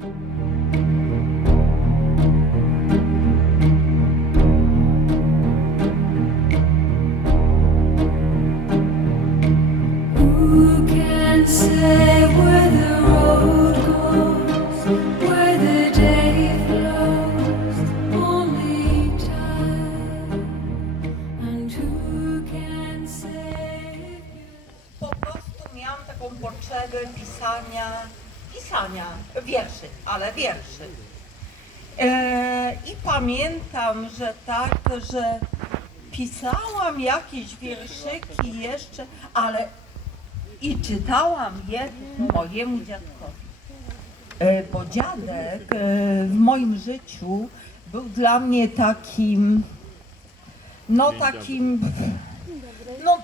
po prostu miałam taką potrzebę pisania, pisania wierszy, ale wierszy. E, I pamiętam, że tak, że pisałam jakieś wierszyki jeszcze, ale i czytałam je mojemu dziadkowi. E, Bo dziadek e, w moim życiu był dla mnie takim, no takim, no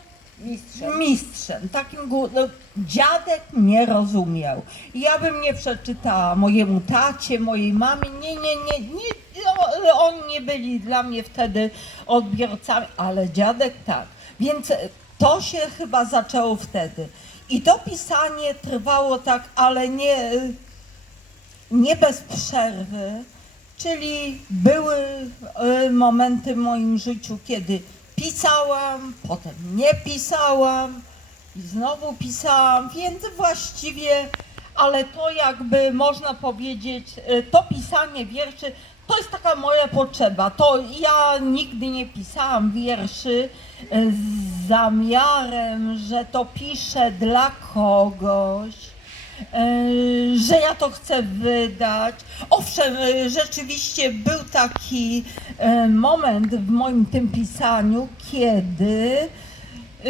Mistrzem. mistrzem, takim no, dziadek nie rozumiał. Ja bym nie przeczytała mojemu tacie, mojej mamie, nie, nie, nie, nie o- oni nie byli dla mnie wtedy odbiorcami, ale dziadek tak. Więc to się chyba zaczęło wtedy. I to pisanie trwało tak, ale nie, nie bez przerwy, czyli były e, momenty w moim życiu, kiedy pisałam, potem nie pisałam i znowu pisałam, więc właściwie, ale to jakby można powiedzieć, e, to pisanie wierszy to jest taka moja potrzeba. To ja nigdy nie pisałam wierszy e, z zamiarem, że to piszę dla kogoś że ja to chcę wydać. Owszem, e, rzeczywiście był taki e, moment w moim tym pisaniu, kiedy e,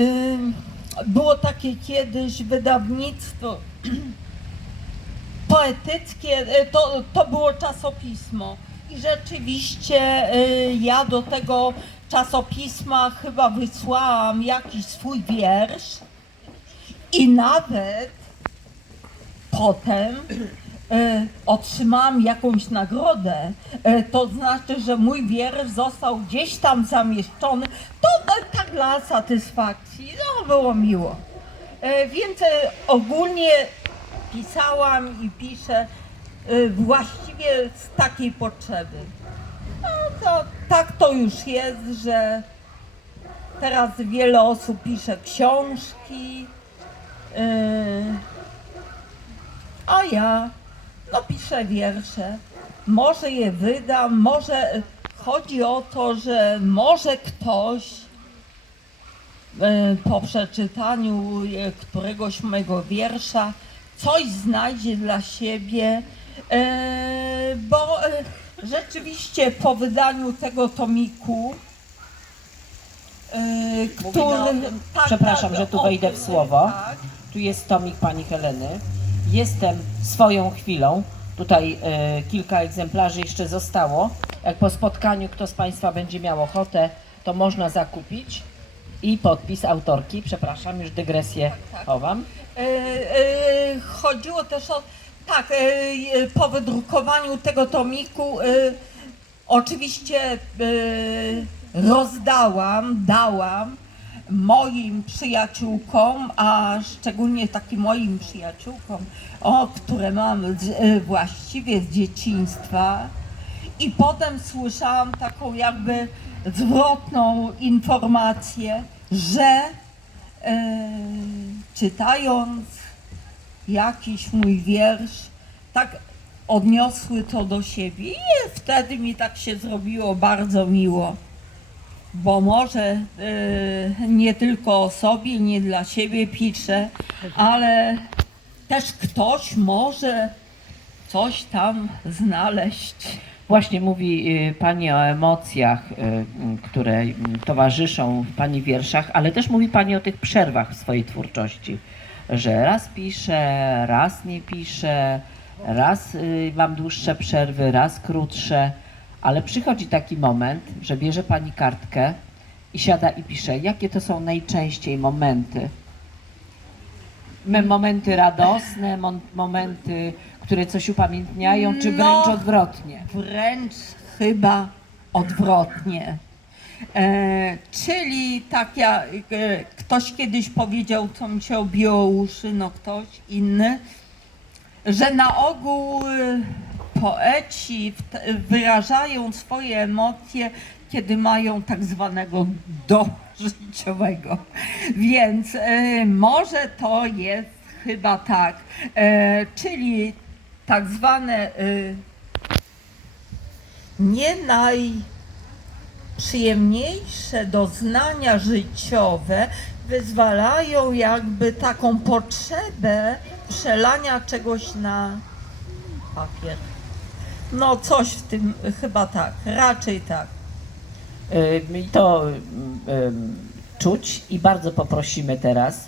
było takie kiedyś wydawnictwo poetyckie, e, to, to było czasopismo. I rzeczywiście e, ja do tego czasopisma chyba wysłałam jakiś swój wiersz i nawet potem e, otrzymałam jakąś nagrodę, e, to znaczy, że mój wiersz został gdzieś tam zamieszczony, to e, tak dla satysfakcji, no było miło. E, więc ogólnie pisałam i piszę właściwie z takiej potrzeby. No to tak to już jest, że teraz wiele osób pisze książki, a ja no piszę wiersze. Może je wydam, może chodzi o to, że może ktoś e, po przeczytaniu e, któregoś mojego wiersza coś znajdzie dla siebie, e, bo e, rzeczywiście po wydaniu tego tomiku, e, który... tym- tak, przepraszam, tak, że tu wejdę w słowo. tak. Tu jest tomik pani Heleny. Jestem swoją chwilą. Tutaj e, kilka egzemplarzy jeszcze zostało. Jak po spotkaniu ktoś z Państwa będzie miał ochotę, to można zakupić. I podpis autorki. Przepraszam, już dygresję Tak, tak. chowam. E, e, chodziło też o, tak, e, e, po wydrukowaniu tego tomiku e, oczywiście e, rozdałam, dałam moim przyjaciółkom, a szczególnie takim moim przyjaciółkom, o, które mam e, właściwie z dzieciństwa. I potem słyszałam taką jakby zwrotną informację, że e, czytając jakiś mój wiersz, tak odniosły to do siebie i wtedy mi tak się zrobiło bardzo miło. Bo może e, nie tylko o sobie, nie dla siebie piszę, ale też ktoś może coś tam znaleźć. Właśnie mówi y, Pani o emocjach, y, y, które y, towarzyszą Pani wierszach, ale też mówi Pani o tych przerwach w swojej twórczości, że raz pisze, raz nie pisze, raz y, mam dłuższe przerwy, raz krótsze, ale przychodzi taki moment, że bierze Pani kartkę i siada i pisze. Jakie to są najczęściej momenty? Me- Momenty radosne, momenty, które coś upamiętniają, czy No. wręcz odwrotnie? wręcz chyba odwrotnie. E, czyli tak jak e, ktoś kiedyś powiedział, co mi się obiło uszy, no ktoś inny, że na ogół e, poeci wyrażają swoje emocje, kiedy mają tak zwanego do życiowego. Więc e, może to jest chyba tak, e, czyli tak zwane e, nie najprzyjemniejsze doznania życiowe wyzwalają jakby taką potrzebę przelania czegoś na papier. No coś w tym chyba tak, raczej tak. Y, I to y, czuć i bardzo poprosimy teraz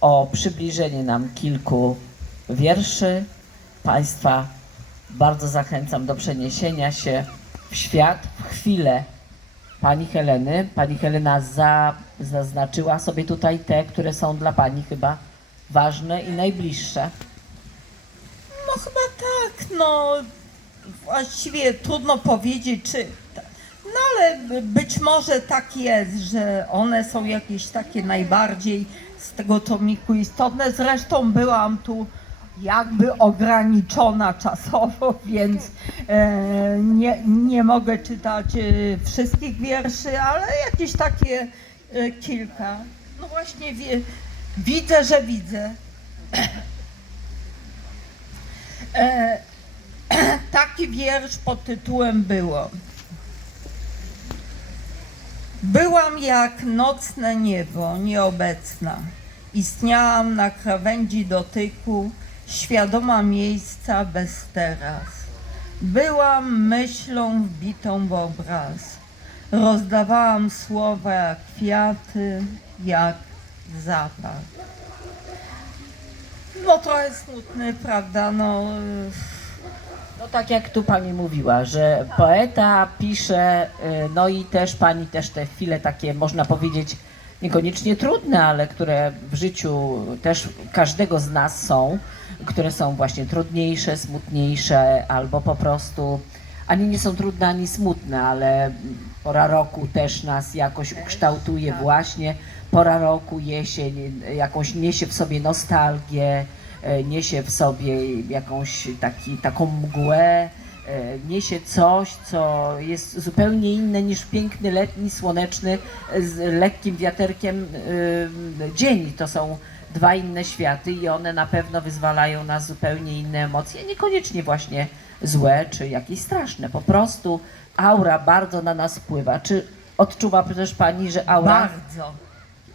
o przybliżenie nam kilku wierszy. Państwa bardzo zachęcam do przeniesienia się w świat, w chwilę Pani Heleny. Pani Helena za, zaznaczyła sobie tutaj te, które są dla Pani chyba ważne i najbliższe. No chyba tak, no właściwie trudno powiedzieć, czy. No ale być może tak jest, że one są jakieś takie najbardziej z tego tomiku istotne. Zresztą byłam tu jakby ograniczona czasowo, więc e, nie, nie mogę czytać e, wszystkich wierszy, ale jakieś takie e, kilka. No właśnie wie, widzę, że widzę. E, taki wiersz pod tytułem było. Byłam jak nocne niebo, nieobecna. Istniałam na krawędzi dotyku, świadoma miejsca bez teraz. Byłam myślą wbitą w obraz. Rozdawałam słowa jak kwiaty, jak zapach. No trochę smutny, prawda? No, y, No tak jak tu pani mówiła, że poeta pisze, y, no i też pani też te chwile takie, można powiedzieć, niekoniecznie trudne, ale które w życiu też każdego z nas są, które są właśnie trudniejsze, smutniejsze, albo po prostu ani nie są trudne, ani smutne, ale pora roku też nas jakoś ukształtuje właśnie. Pora roku, jesień, jakąś niesie w sobie nostalgię, niesie w sobie jakąś taki, taką mgłę, e, niesie coś, co jest zupełnie inne niż piękny, letni, słoneczny, e, z lekkim wiaterkiem e, dzień. To są dwa inne światy i one na pewno wyzwalają na zupełnie inne emocje, niekoniecznie właśnie złe czy jakieś straszne. Po prostu aura bardzo na nas wpływa. Czy odczuwa też Pani, że aura... Bardzo.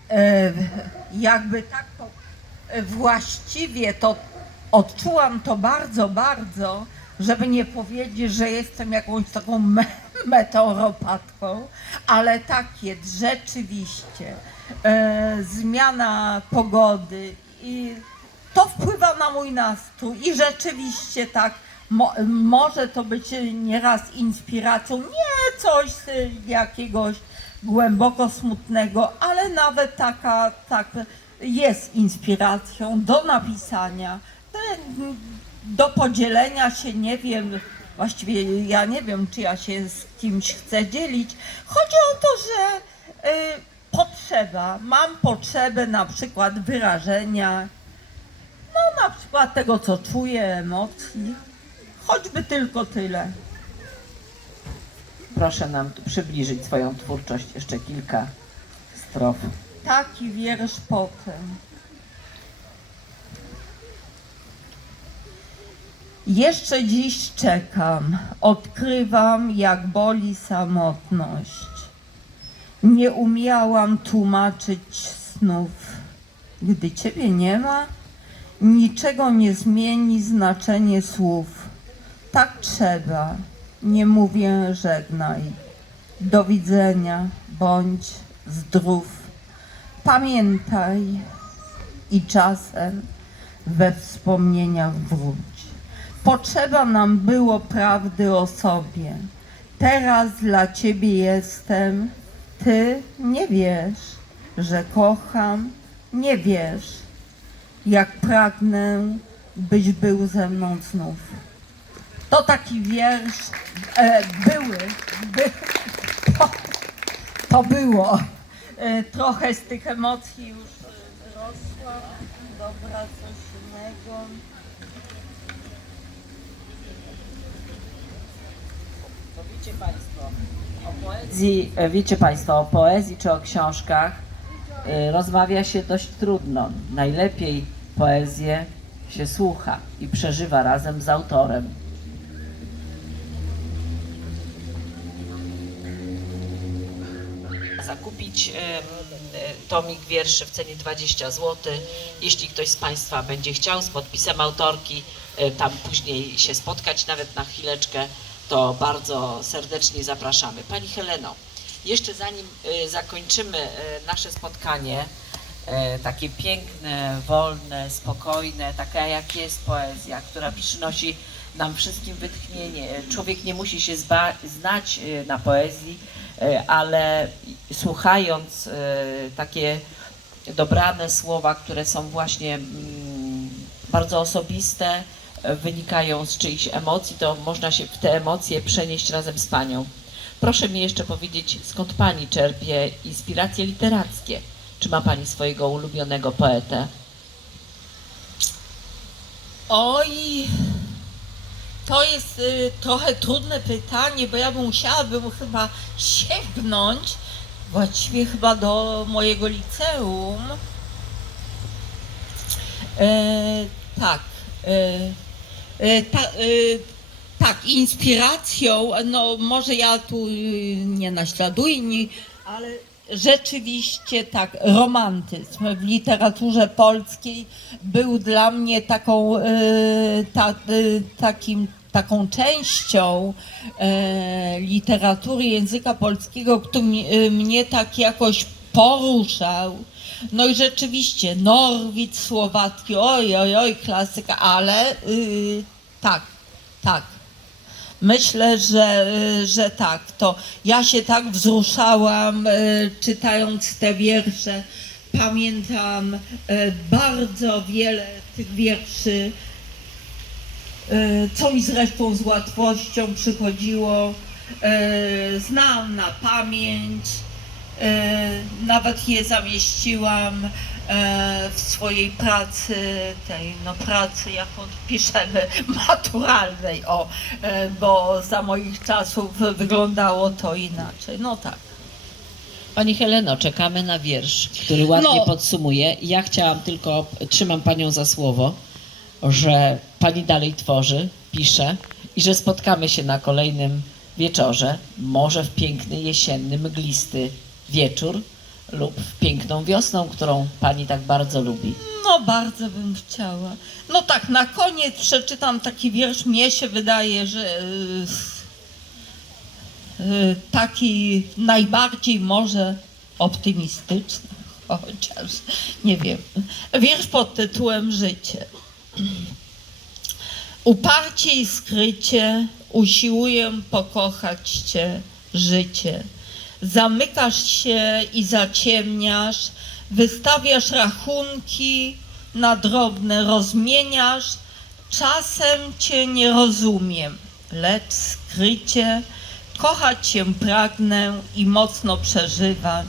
E, jakby tak po, e, właściwie to odczułam to bardzo, bardzo, żeby nie powiedzieć, że jestem jakąś taką me, meteoropatką, ale tak jest rzeczywiście. E, zmiana pogody i to wpływa na mój nastrój i rzeczywiście tak mo, może to być nieraz inspiracją, nie coś jakiegoś głęboko smutnego, ale nawet taka, tak jest inspiracją do napisania, do- podzielenia się, nie wiem, właściwie ja nie wiem, czy ja się z kimś chcę dzielić. Chodzi o to, że y, potrzeba, mam potrzebę na przykład wyrażenia, no na przykład tego, co czuję, emocji, choćby tylko tyle. Proszę nam tu przybliżyć swoją twórczość jeszcze kilka strof. Taki wiersz potem. Jeszcze dziś czekam, odkrywam, jak boli samotność. Nie umiałam tłumaczyć snów. Gdy ciebie nie ma, niczego nie zmieni znaczenie słów. Tak trzeba, nie mówię żegnaj. Do widzenia, bądź zdrów. Pamiętaj i czasem we wspomnieniach wróć. Potrzeba nam było prawdy o sobie. Teraz dla ciebie jestem. Ty nie wiesz, że kocham, nie wiesz, jak pragnę, byś był ze mną znów. To taki wiersz e, były, by, to, to było. E, trochę z tych emocji już e, rosła. Dobra, coś innego. wiecie Państwo, o poezji, e, wiecie Państwo, o poezji czy o książkach rozmawia się dość trudno. Najlepiej poezję się słucha i przeżywa razem z autorem. Zakupić e, tomik wierszy w cenie 20 zł. Jeśli ktoś z Państwa będzie chciał z podpisem autorki e, tam później się spotkać, nawet na chwileczkę, to bardzo serdecznie zapraszamy. Pani Heleno, jeszcze zanim e, zakończymy nasze spotkanie, takie piękne, wolne, spokojne, taka jak jest poezja, która przynosi nam wszystkim wytchnienie. Człowiek nie musi się znać na poezji, ale słuchając e, takie dobrane słowa, które są właśnie mm, bardzo osobiste, e, wynikają z czyichś emocji, to można się w te emocje przenieść razem z panią. Proszę mi jeszcze powiedzieć, skąd pani czerpie inspiracje literackie? Czy ma pani swojego ulubionego poetę? Oj, to jest y, trochę trudne pytanie, bo ja bym musiałabym chyba sięgnąć właściwie chyba do mojego liceum. E, tak. E, e, ta, e, tak, inspiracją, no może ja tu y, nie naśladuję, ale rzeczywiście tak, romantyzm w literaturze polskiej był dla mnie taką, e, ta, e, takim, taką częścią e, literatury języka polskiego, który mnie, tak jakoś poruszał. No i rzeczywiście, Norwid Słowacki, oj, oj, oj, klasyka, ale y, tak, tak. Myślę, że, że tak. To ja się tak wzruszałam y, czytając te wiersze. Pamiętam y, bardzo wiele tych wierszy, y, co mi zresztą z łatwością przychodziło. Y, Znam na pamięć. Nawet je zamieściłam w swojej pracy, tej no pracy, jaką piszemy, maturalnej, o, e, bo za moich czasów wyglądało to inaczej. No tak. Pani Heleno, czekamy na wiersz, który ładnie No. podsumuje. Ja chciałam tylko, trzymam Panią za słowo, że Pani dalej tworzy, pisze i że spotkamy się na kolejnym wieczorze, może w piękny, jesienny, mglisty wieczór lub piękną wiosną, którą Pani tak bardzo lubi. No bardzo bym chciała. No tak, na koniec przeczytam taki wiersz. Mnie się wydaje, że y, y, taki najbardziej może optymistyczny, chociaż nie wiem. Wiersz pod tytułem Życie. Uparcie i skrycie usiłuję pokochać Cię, życie. Zamykasz się i zaciemniasz, wystawiasz rachunki na drobne, rozmieniasz. Czasem Cię nie rozumiem, lecz skrycie kochać Cię pragnę i mocno przeżywać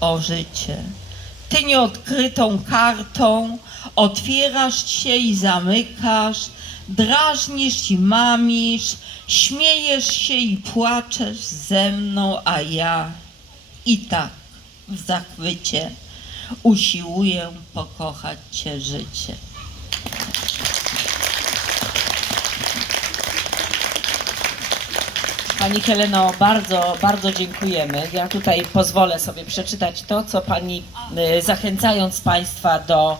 o życie. Ty nieodkrytą kartą otwierasz się i zamykasz, drażnisz i mamisz, śmiejesz się i płaczesz ze mną, a ja i tak w zachwycie usiłuję pokochać Cię życie. Pani Heleno, bardzo, bardzo dziękujemy. Ja tutaj pozwolę sobie przeczytać to, co Pani, e, zachęcając Państwa do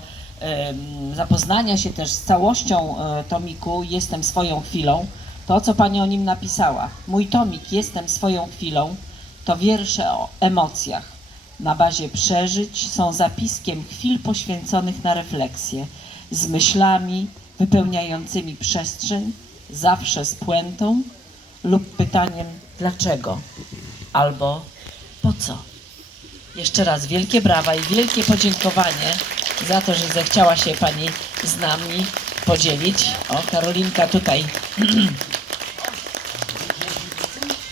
zapoznania się też z całością e, tomiku Jestem swoją chwilą, to, co Pani o nim napisała. Mój tomik Jestem swoją chwilą to wiersze o emocjach. Na bazie przeżyć są zapiskiem chwil poświęconych na refleksję, z myślami wypełniającymi przestrzeń, zawsze z puentą, lub pytaniem dlaczego albo po co. Jeszcze raz wielkie brawa i wielkie podziękowanie za to, że zechciała się Pani z nami podzielić. O, Karolinka tutaj.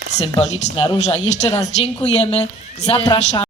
Symboliczna róża. Jeszcze raz dziękujemy. Zapraszamy.